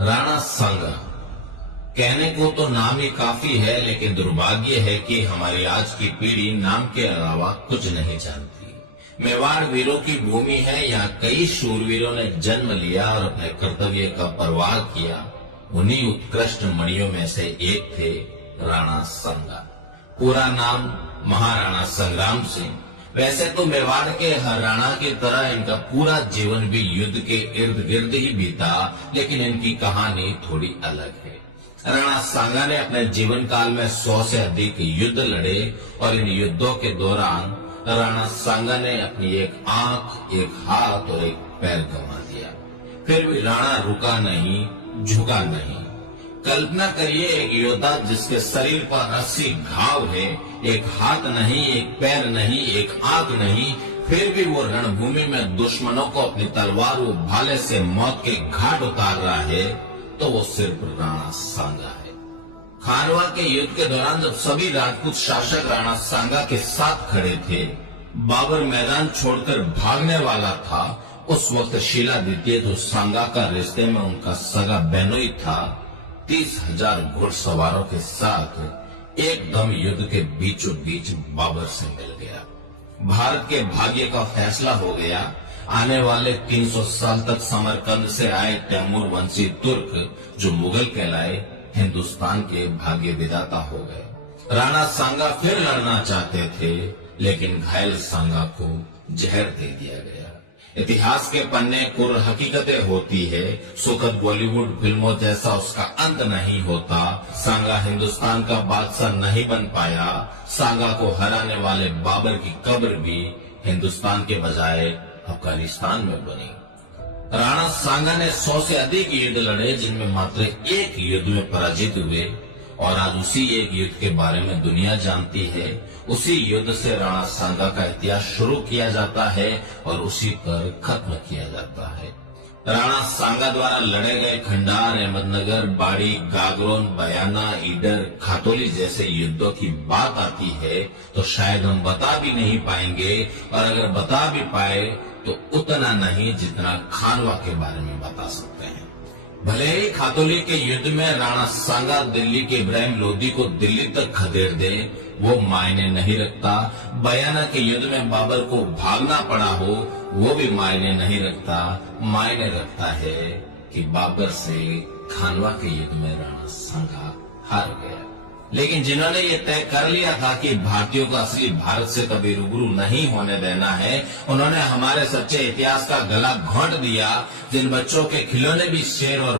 राणा सांगा कहने को तो नाम ही काफी है, लेकिन दुर्भाग्य है कि हमारी आज की पीढ़ी नाम के अलावा कुछ नहीं जानती। मेवाड़ वीरों की भूमि है। यहाँ कई शूरवीरों ने जन्म लिया और अपने कर्तव्य का परवाह किया। उन्हीं उत्कृष्ट मणियों में से एक थे राणा सांगा। पूरा नाम महाराणा संग्राम सिंह। वैसे तो मेवाड़ के हर राणा की तरह इनका पूरा जीवन भी युद्ध के इर्द गिर्द ही बीता, लेकिन इनकी कहानी थोड़ी अलग है। राणा सांगा ने अपने जीवन काल में 100 से अधिक युद्ध लड़े और इन युद्धों के दौरान राणा सांगा ने अपनी एक आंख, एक हाथ और एक पैर गंवा दिया। फिर भी राणा रुका नहीं, झुका नहीं। कल्पना करिए, एक योद्धा जिसके शरीर पर 80 घाव है, एक हाथ नहीं, एक पैर नहीं, एक आंख नहीं, फिर भी वो रणभूमि में दुश्मनों को अपनी तलवार व भाले से मौत के घाट उतार रहा है, तो वो सिर्फ राणा सांगा है। खानवा के युद्ध के दौरान जब सभी राजपूत शासक राणा सांगा के साथ खड़े थे, बाबर मैदान छोड़कर भागने वाला था, उस वक्त शीला द्वितीय जो सांगा का रिश्ते में उनका सगा बहनोई था, 30,000 घुड़सवारों के साथ एकदम युद्ध के बीचों बीच बाबर से मिल गया। भारत के भाग्य का फैसला हो गया। आने वाले 300 साल तक समरकंद से आए तैमूर वंशी तुर्क, जो मुगल कहलाए, हिंदुस्तान के भाग्य विधाता हो गए। राणा सांगा फिर लड़ना चाहते थे, लेकिन घायल सांगा को जहर दे दिया गया। इतिहास के पन्ने कुर हकीकतें होती है। सुखद बॉलीवुड फिल्मों जैसा उसका अंत नहीं होता। सांगा हिंदुस्तान का बादशाह नहीं बन पाया। सांगा को हराने वाले बाबर की कब्र भी हिंदुस्तान के बजाय अफगानिस्तान में बनी। राणा सांगा ने 100 से अधिक युद्ध लड़े, जिनमें मात्र एक युद्ध में पराजित हुए, और आज उसी एक युद्ध के बारे में दुनिया जानती है। उसी युद्ध से राणा सांगा का इतिहास शुरू किया जाता है और उसी पर खत्म किया जाता है। राणा सांगा द्वारा लड़े गए खंडार, अहमदनगर, बाड़ी, गागरोन, बयाना, ईडर, खातोली जैसे युद्धों की बात आती है तो शायद हम बता भी नहीं पाएंगे, और अगर बता भी पाए तो उतना नहीं जितना खानवा के बारे में बता सकते हैं। भले ही खातोली के युद्ध में राणा सांगा दिल्ली के इब्राहिम लोदी को दिल्ली तक खदेड़ दे, वो मायने नहीं रखता। बयाना के युद्ध में बाबर को भागना पड़ा हो, वो भी मायने नहीं रखता। मायने रखता है कि बाबर से खानवा के युद्ध में राणा सांगा हार गया। लेकिन जिन्होंने ये तय कर लिया था कि भारतीयों को असली भारत से कभी रूबरू नहीं होने देना है, उन्होंने हमारे सच्चे इतिहास का गला घोंट दिया। जिन बच्चों के खिलौने भी शेर और